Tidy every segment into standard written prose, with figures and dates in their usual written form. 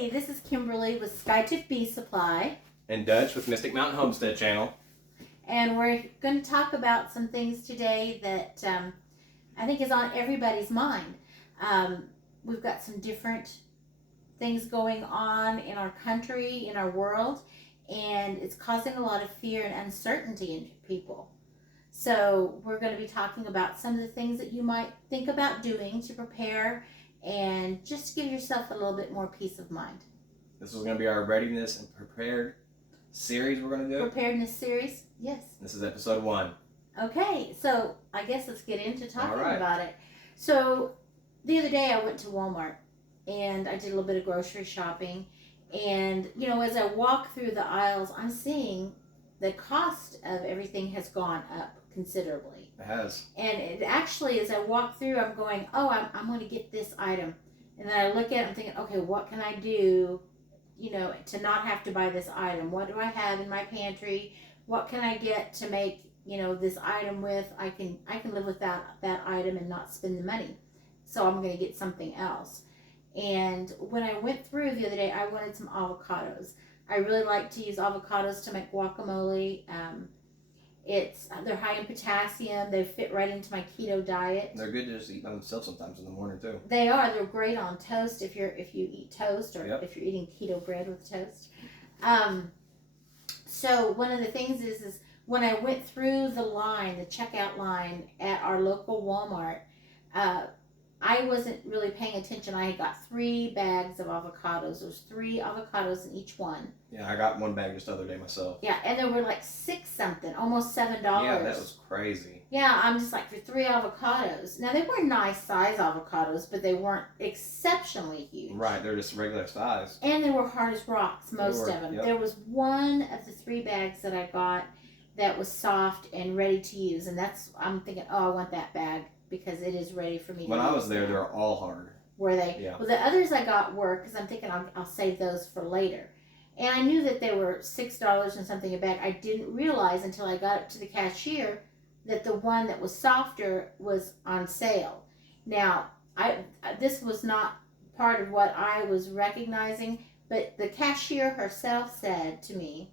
Hi, this is Kimberly with Skiatook Bee Supply. And Dutch with Mystic Mountain Homestead channel. And we're going to talk about some things today that I think is on everybody's mind. We've got some different things going on in our country, in our world, and it's causing a lot of fear and uncertainty in people. So we're going to be talking about some of the things that you might think about doing to prepare and just give yourself a little bit more peace of mind. This is going to be our readiness and prepared series we're going to do. Preparedness series, yes. This is episode 1. Okay, so I guess let's get into talking about it. So the other day I went to Walmart and I did a little bit of grocery shopping, and you know, as I walk through the aisles, I'm seeing the cost of everything has gone up considerably. It has. And it actually, as I walk through, I'm going, oh, I'm going to get this item. And then I look at it, I'm thinking, okay, what can I do, you know, to not have to buy this item? What do I have in my pantry? What can I get to make, you know, this item with? I can live without that item and not spend the money. So I'm going to get something else. And when I went through the other day, I wanted some avocados. I really like to use avocados to make guacamole. They're high in potassium. They fit right into my keto diet. They're good to just eat by themselves sometimes in the morning too. They are. They're great on toast if you eat toast, or Yep. if you're eating keto bread with toast. So one of the things is when I went through the checkout line at our local Walmart, I wasn't really paying attention. I had got 3 bags of avocados. There's 3 avocados in each one. Yeah, I got 1 bag just the other day myself. Yeah, and there were like 6 something, almost $7. Yeah, that was crazy. Yeah, I'm just like, for 3 avocados. Now, they were nice size avocados, but they weren't exceptionally huge. Right, they're just regular size. And they were hard as rocks, most of them. Yep. There was one of the 3 bags that I got that was soft and ready to use, and I'm thinking, oh, I want that bag because it is ready for me to use. When I was there, they were all hard. Were they? Yeah. Well, the others I got were, because I'm thinking I'll save those for later. And I knew that they were $6 and something a bag. I didn't realize until I got up to the cashier that the one that was softer was on sale. Now, this was not part of what I was recognizing, but the cashier herself said to me,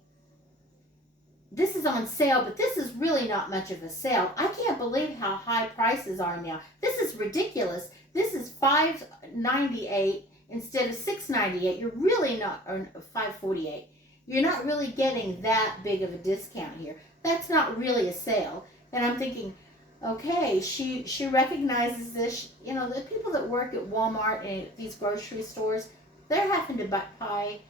this is on sale, but this is really not much of a sale. I can't believe how high prices are now. This is ridiculous. This is $5.98 instead of $6.98. You're really not, or $5.48. You're not really getting that big of a discount here. That's not really a sale. And I'm thinking, okay, she recognizes this. You know, the people that work at Walmart and at these grocery stores, they're having to buy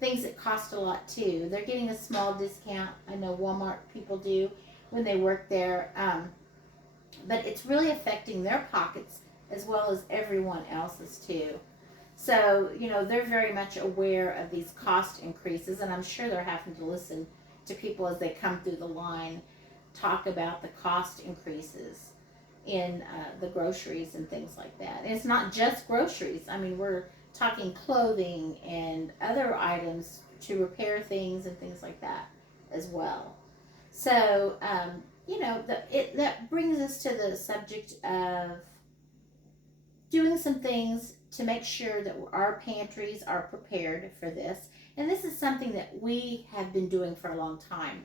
things that cost a lot too. They're getting a small discount. I know Walmart people do when they work there. But it's really affecting their pockets as well as everyone else's too. So, you know, they're very much aware of these cost increases, and I'm sure they're having to listen to people as they come through the line talk about the cost increases in the groceries and things like that. And it's not just groceries. I mean, we're talking clothing and other items to repair things and things like that as well. So, you know, that brings us to the subject of doing some things to make sure that our pantries are prepared for this. And this is something that we have been doing for a long time.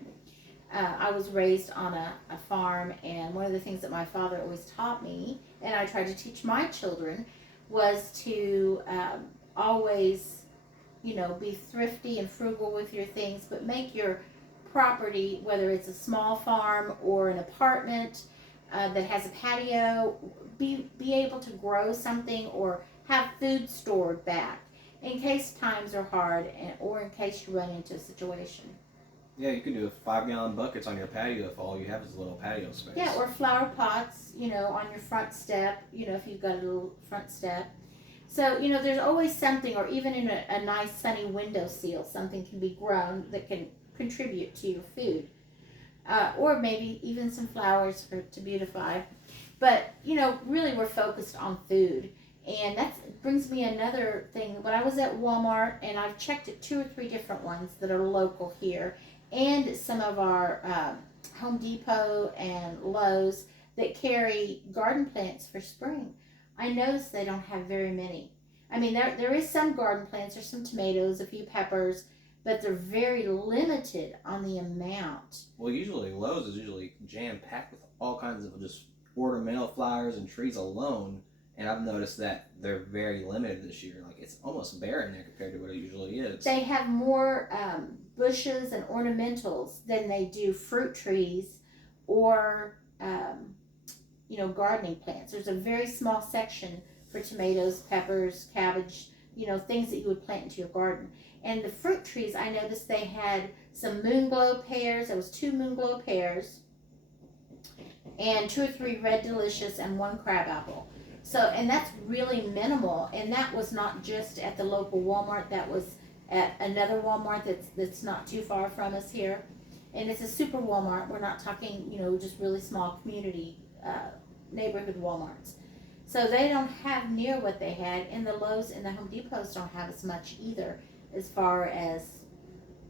I was raised on a farm, and one of the things that my father always taught me, and I tried to teach my children, was to always, you know, be thrifty and frugal with your things, but make your property, whether it's a small farm or an apartment that has a patio, be able to grow something or have food stored back in case times are hard, or in case you run into a situation. Yeah, you can do 5-gallon buckets on your patio if all you have is a little patio space. Yeah, or flower pots, you know, on your front step, you know, if you've got a little front step. So, you know, there's always something, or even in a nice sunny windowsill, something can be grown that can contribute to your food. Or maybe even some flowers to beautify. But, you know, really we're focused on food. And that brings me another thing. When I was at Walmart, and I've checked at 2 or 3 different ones that are local here, and some of our Home Depot and Lowe's that carry garden plants for spring. I noticed they don't have very many. I mean, there is some garden plants, there's some tomatoes, a few peppers, but they're very limited on the amount. Well, usually Lowe's is usually jam packed with all kinds of just ornamental flowers and trees alone. And I've noticed that they're very limited this year. Like it's almost barren there compared to what it usually is. They have more bushes and ornamentals than they do fruit trees or gardening plants. There's a very small section for tomatoes, peppers, cabbage, things that you would plant into your garden. And the fruit trees, I noticed they had some moonglow pears. There was 2 moonglow pears and 2 or 3 red delicious and 1 crabapple. So, and that's really minimal. And that was not just at the local Walmart. That was at another Walmart that's not too far from us here. And it's a super Walmart. We're not talking, just really small community neighborhood Walmarts. So they don't have near what they had. And the Lowe's and the Home Depots don't have as much either as far as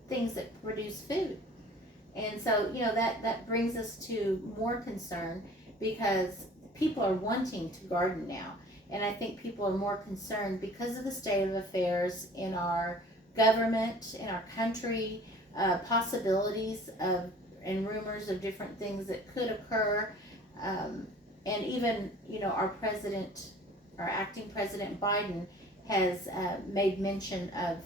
things that produce food. And so, that brings us to more concern because people are wanting to garden now. And I think people are more concerned because of the state of affairs in our government, in our country, possibilities of and rumors of different things that could occur. And even, our president, our acting president Biden has made mention of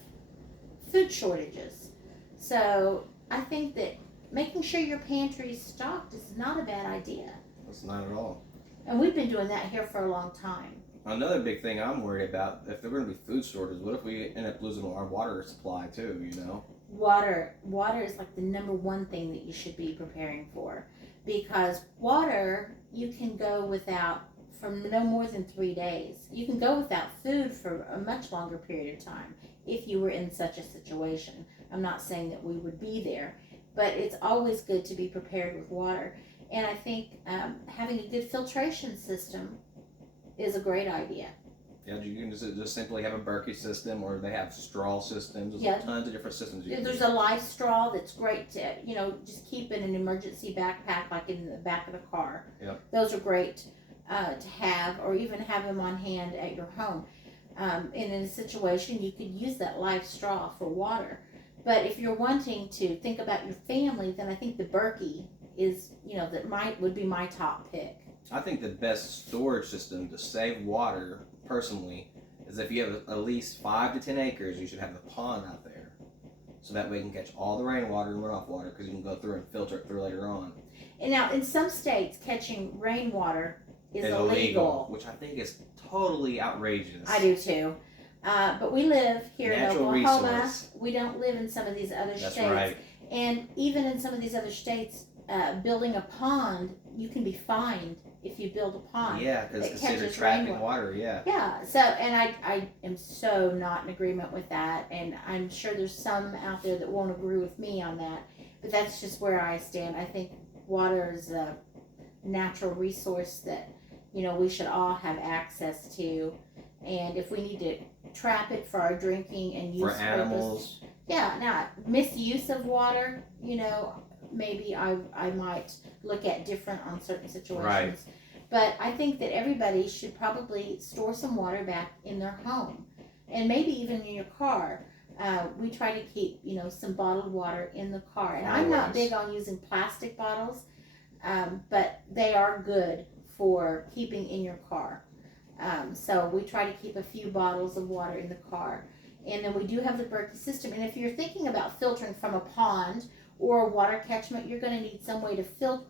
food shortages. So I think that making sure your pantry is stocked is not a bad idea. It's not at all. And we've been doing that here for a long time. Another big thing I'm worried about, if there are going to be food shortages, what if we end up losing our water supply too, Water is like the number one thing that you should be preparing for. Because water, you can go without for no more than 3 days. You can go without food for a much longer period of time if you were in such a situation. I'm not saying that we would be there, but it's always good to be prepared with water. And I think having a good filtration system is a great idea. Yeah, you can just simply have a Berkey system, or they have straw systems. There's tons of different systems. There's a LifeStraw that's great to, just keep in an emergency backpack, like in the back of the car. Yep. Those are great to have, or even have them on hand at your home. And in a situation, you could use that LifeStraw for water. But if you're wanting to think about your family, then I think the Berkey is, would be my top pick. I think the best storage system to save water, personally, is if you have at least 5 to 10 acres, you should have a pond out there. So that way you can catch all the rainwater and runoff water, because you can go through and filter it through later on. And now, in some states, catching rainwater is illegal. Which I think is totally outrageous. I do too. But we live here Natural in Oklahoma. Resource. We don't live in some of these other That's states. right. And even in some of these other states, building a pond, you can be fined if you build a pond. Yeah, because it's considered trapping water. Yeah. Yeah. So, and I am so not in agreement with that, and I'm sure there's some out there that won't agree with me on that. But that's just where I stand. I think water is a natural resource that we should all have access to, and if we need to trap it for our drinking and use for animals. Purpose, now misuse of water, maybe I might look at different on certain situations. Right. But I think that everybody should probably store some water back in their home, and maybe even in your car. We try to keep some bottled water in the car, and I'm not big on using plastic bottles, but they are good for keeping in your car. So we try to keep a few bottles of water in the car. And then we do have the Berkey system. And if you're thinking about filtering from a pond or a water catchment, you're going to need some way to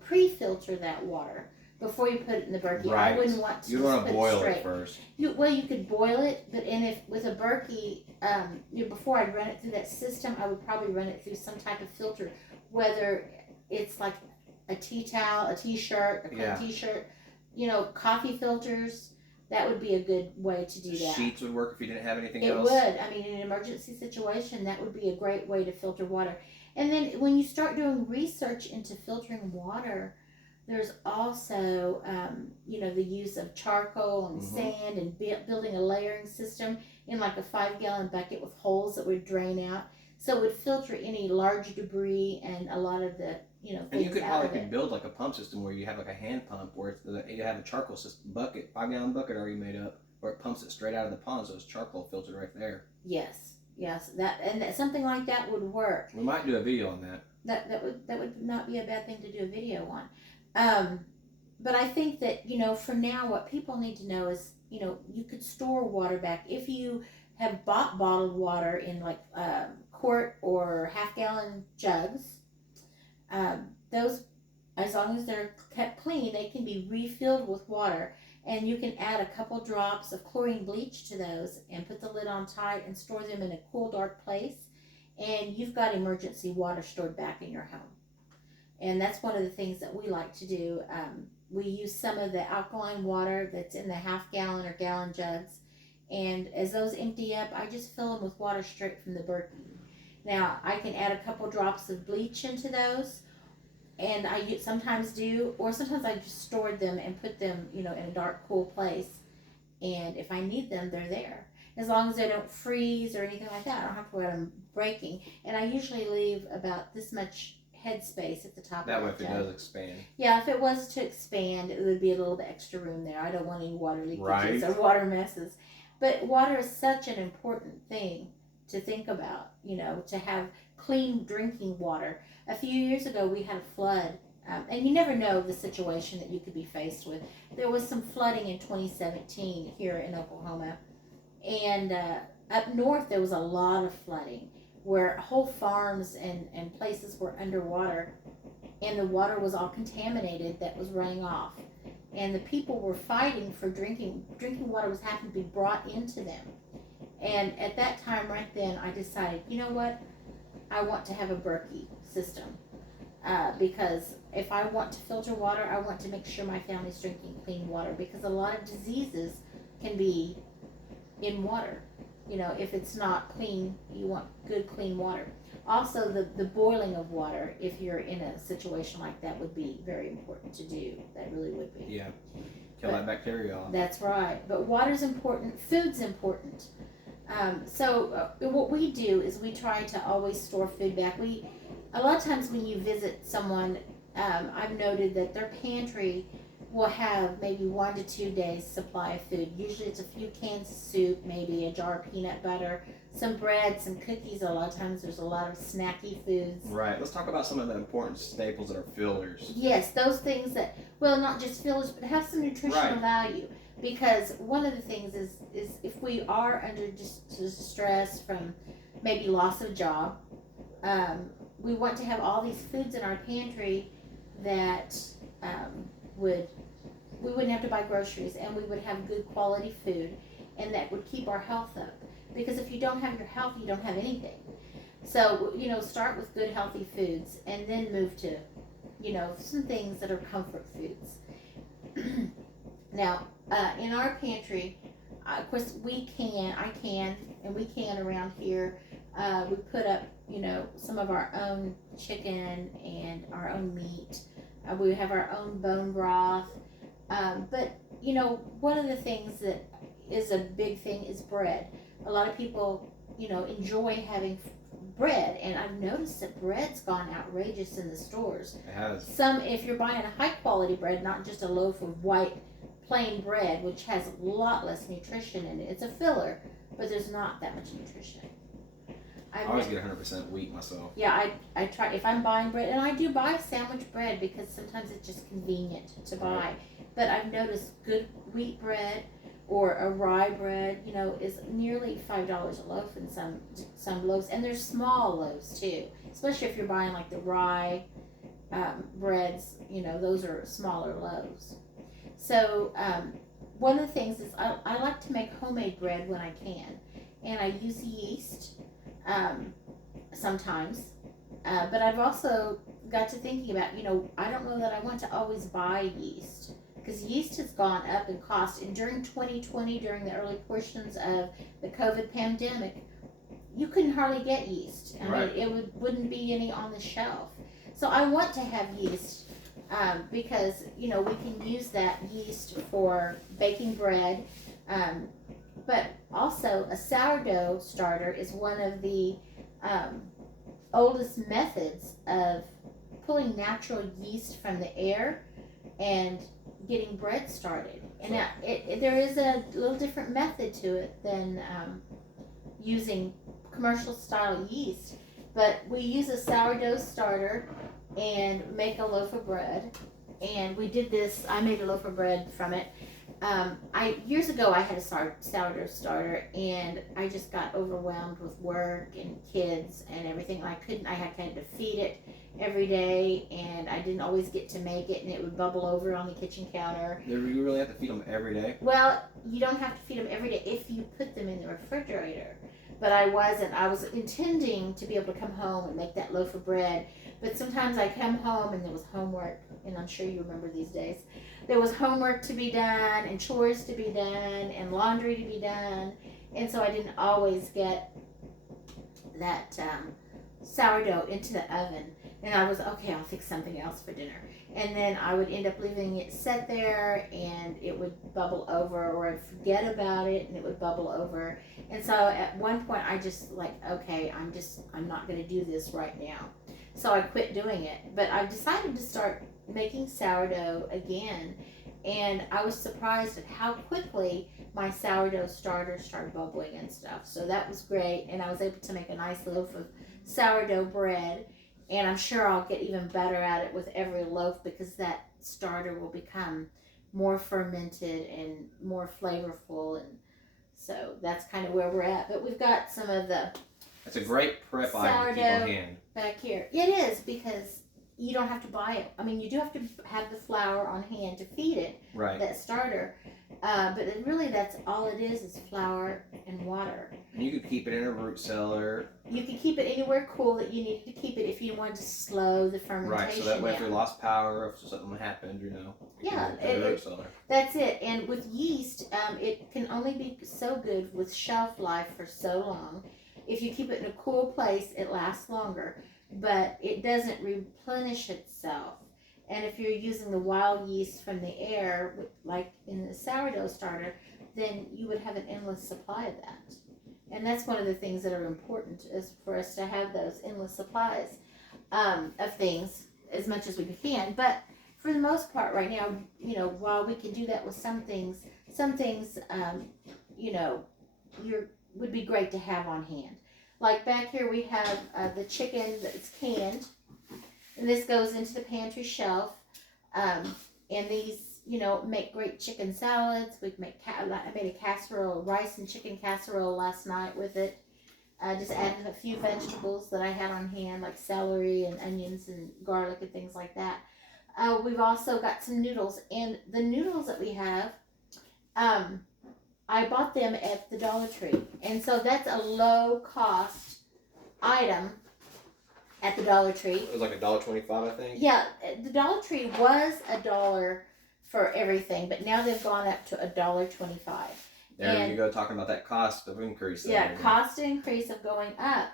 pre-filter that water before you put it in the Berkey. Right. I wouldn't want to You want to boil it it first. You could boil it, but if with a Berkey, before I'd run it through that system, I would probably run it through some type of filter, whether it's like a tea towel, a t-shirt, a clean t-shirt, coffee filters. That would be a good way to do that. Sheets would work if you didn't have anything else. else. It would. I mean, in an emergency situation, that would be a great way to filter water. And then when you start doing research into filtering water, there's also, the use of charcoal and sand and building a layering system in like a 5-gallon bucket with holes that would drain out. So it would filter any large debris and a lot of the, things and you could out probably of it. build like a pump system where you have like a hand pump where you have a charcoal system bucket, 5-gallon bucket already made up. or it pumps it straight out of the pond, so it's charcoal filtered right there. Yes, something like that would work. We might do a video on that. That would not be a bad thing to do a video on. But I think that, for now, what people need to know is, you could store water back. If you have bought bottled water in like quart or half-gallon jugs, those, as long as they're kept clean, they can be refilled with water. And you can add a couple drops of chlorine bleach to those and put the lid on tight and store them in a cool, dark place. And you've got emergency water stored back in your home. And that's one of the things that we like to do. We use some of the alkaline water that's in the half-gallon or gallon jugs. And as those empty up, I just fill them with water straight from the Berkey. Now, I can add a couple drops of bleach into those. And I sometimes do, or sometimes I just stored them and put them, in a dark, cool place. And if I need them, they're there. As long as they don't freeze or anything like that, I don't have to worry about them breaking. And I usually leave about this much headspace at the top that of way the if it jug. does expand. Yeah, if it was to expand, it would be a little bit extra room there. I don't want any water leakages or water messes. But water is such an important thing to think about, to have clean drinking water. A few years ago, we had a flood, and you never know the situation that you could be faced with. There was some flooding in 2017 here in Oklahoma, and up north there was a lot of flooding where whole farms and places were underwater, and the water was all contaminated that was running off. And the people were fighting for drinking water was having to be brought into them. And at that time, right then, I decided, you know what? I want to have a Berkey system. Because if I want to filter water, I want to make sure my family's drinking clean water. Because a lot of diseases can be in water. If it's not clean, you want good, clean water. Also, the boiling of water, if you're in a situation like that, would be very important to do. That really would be. Yeah. Kill that bacteria off. That's right. But water's important. Food's important. So what we do is we try to always store food back. A lot of times when you visit someone, I've noted that their pantry will have maybe 1 to 2 days supply of food. Usually it's a few cans of soup, maybe a jar of peanut butter, some bread, some cookies. A lot of times there's a lot of snacky foods. Right. Let's talk about some of the important staples that are fillers. Yes, those things that, not just fillers, but have some nutritional value. Because one of the things is if we are under distress from maybe loss of job, we want to have all these foods in our pantry that we wouldn't have to buy groceries, and we would have good quality food, and that would keep our health up. Because if you don't have your health, you don't have anything. So, start with good healthy foods and then move to, some things that are comfort foods. Now, in our pantry, of course, we can around here, we put up, some of our own chicken and our own meat. We have our own bone broth. But, one of the things that is a big thing is bread. A lot of people, enjoy having bread, and I've noticed that bread's gone outrageous in the stores. It has. If you're buying a high quality bread, not just a loaf of white plain bread, which has a lot less nutrition in it. It's a filler, but there's not that much nutrition. I always get 100% wheat myself. Yeah, I try, if I'm buying bread, and I do buy sandwich bread because sometimes it's just convenient to buy. Right. But I've noticed good wheat bread or a rye bread, is nearly $5 a loaf in some loaves. And there's small loaves too, especially if you're buying like the rye breads, those are smaller loaves. So one of the things is I like to make homemade bread when I can. And I use yeast sometimes. But I've also got to thinking about, I don't know that I want to always buy yeast. Because yeast has gone up in cost. And during 2020, during the early portions of the COVID pandemic, you couldn't hardly get yeast. I mean, it wouldn't be any on the shelf. So I want to have yeast because, we can use that yeast for baking bread. But also a sourdough starter is one of the oldest methods of pulling natural yeast from the air and getting bread started. And now, there is a little different method to it than using commercial style yeast. But we use a sourdough starter and make a loaf of bread. And we did this, I made a loaf of bread from it. Years ago I had a sourdough starter, and I just got overwhelmed with work and kids and everything. I had to feed it every day, and I didn't always get to make it, and it would bubble over on the kitchen counter. You really have to feed them every day? Well, you don't have to feed them every day if you put them in the refrigerator. But I wasn't. I was intending to be able to come home and make that loaf of bread. But sometimes I come home and there was homework, and I'm sure you remember these days. There was homework to be done, and chores to be done, and laundry to be done. And so I didn't always get that sourdough into the oven. And I was, okay, I'll fix something else for dinner. And then I would end up leaving it set there, and it would bubble over, or I'd forget about it and it would bubble over. And so at one point I just okay, I'm not going to do this right now. So I quit doing it. But I've decided to start making sourdough again, and I was surprised at how quickly my sourdough starter started bubbling and stuff. So that was great, and I was able to make a nice loaf of sourdough bread. And I'm sure I'll get even better at it with every loaf, because that starter will become more fermented and more flavorful. And so that's kind of where we're at. But we've got some of the It's a great prep item to keep on hand. Back here. It is, because you don't have to buy it. I mean, you do have to have the flour on hand to feed it, right? That starter. But really, that's all it is flour and water. And you could keep it in a root cellar. You could keep it anywhere cool that you needed to keep it if you wanted to slow the fermentation. Right, so that way if you lost power, if something happened, yeah, root cellar. That's it. And with yeast, it can only be so good with shelf life for so long. If you keep it in a cool place, it lasts longer, but it doesn't replenish itself. And if you're using the wild yeast from the air, like in the sourdough starter, then you would have an endless supply of that. And that's one of the things that are important, is for us to have those endless supplies of things as much as we can. But for the most part right now, while we can do that with some things, would be great to have on hand. Like back here we have the chicken that's canned, and this goes into the pantry shelf. And these, make great chicken salads. We can make, I made a casserole, rice and chicken casserole last night with it. Just added a few vegetables that I had on hand, like celery and onions and garlic and things like that. We've also got some noodles, and the noodles that we have, I bought them at the Dollar Tree, and so that's a low cost item at the Dollar Tree. It was like $1.25, I think. Yeah, the Dollar Tree was $1 for everything, but now they've gone up to $1.25. There you go, talking about that cost of increase. Cost increase of going up.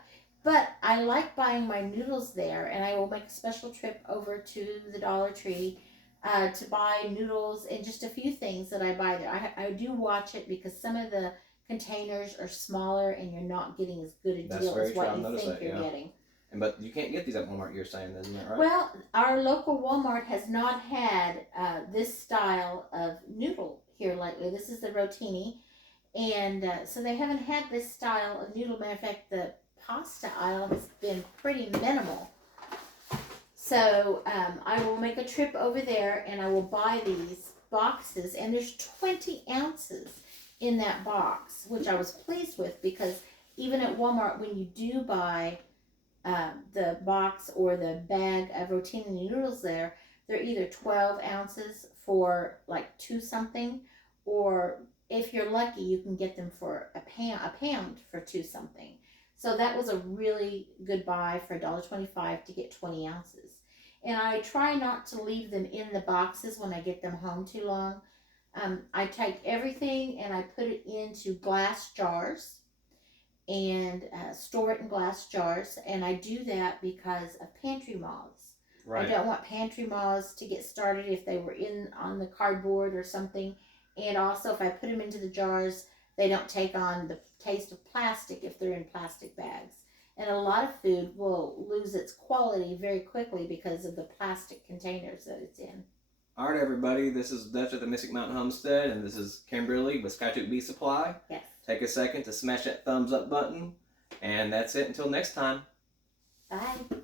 But I like buying my noodles there, and I will make a special trip over to the Dollar Tree to buy noodles and just a few things that I buy there. I do watch it, because some of the containers are smaller and you're not getting as good a deal as what you think you're getting. But you can't get these at Walmart, you're saying, isn't that right? Well, our local Walmart has not had this style of noodle here lately. This is the rotini. And so they haven't had this style of noodle. Matter of fact, the pasta aisle has been pretty minimal. So I will make a trip over there, and I will buy these boxes. And there's 20 ounces in that box, which I was pleased with, because even at Walmart, when you do buy the box or the bag of rotini noodles there, they're either 12 ounces for like 2 something, or if you're lucky, you can get them for a pound for 2 something. So that was a really good buy for $1.25 to get 20 ounces. And I try not to leave them in the boxes when I get them home too long. I take everything and I put it into glass jars and store it in glass jars. And I do that because of pantry moths. Right. I don't want pantry moths to get started if they were on the cardboard or something. And also, if I put them into the jars, they don't take on the taste of plastic if they're in plastic bags. And a lot of food will lose its quality very quickly because of the plastic containers that it's in. All right, everybody. This is Dutch at the Mystic Mountain Homestead, and this is Kimberly with Skiatook Bee Supply. Yes. Take a second to smash that thumbs up button, and that's it until next time. Bye.